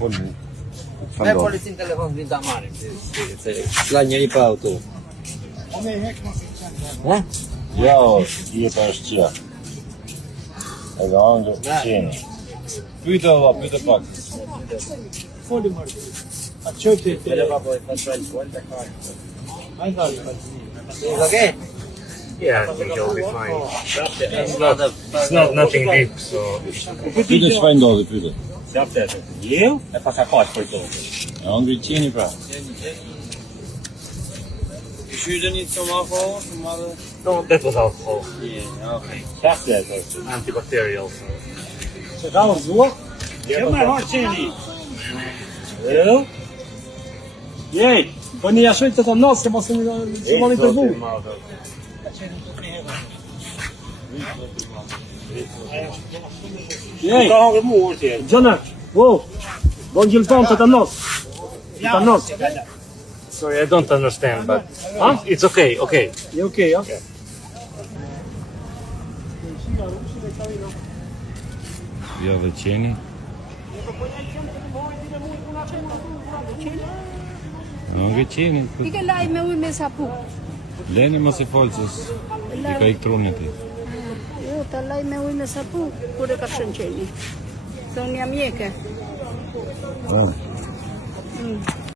Me policin telefon vinë ta marrim. Se s'la njëri pa auto. Ja, jeta është qia. Edhe angë, qeni. Pyte valla, pyte pak. Foli mërë. A qëti të... Vele pa po e pasrel fuel të kare. Is okay? Yeah, I think he'll be fine. It's not nothing deep, so... Pyte çfarë ndodhi, pyte. You? E pas ka pas për të. E angri qeni pra. Shyrën një të alcohol, të madhe? No, that was alcohol. Yeah, okay. Antibacterial. Se ka urzuar? Jo me harë qeni. Jej, po një jashoj të të nësë, se mos të një të vu. Jej, Ka hangër mu urë tjerë. gjënë, do në gjilton të nësë. Të nësë. Sorry, I don't understand, but it's okay, okay. Je okej, ja? Ja dhe qeni. Angri qeni. I ke laj me ujë me sapu. Leni mos i folës, i ka ik trunit ti. Jo, ta laj me ujë me sapu, kur e ka shënqeni. Se unë jam mjeke.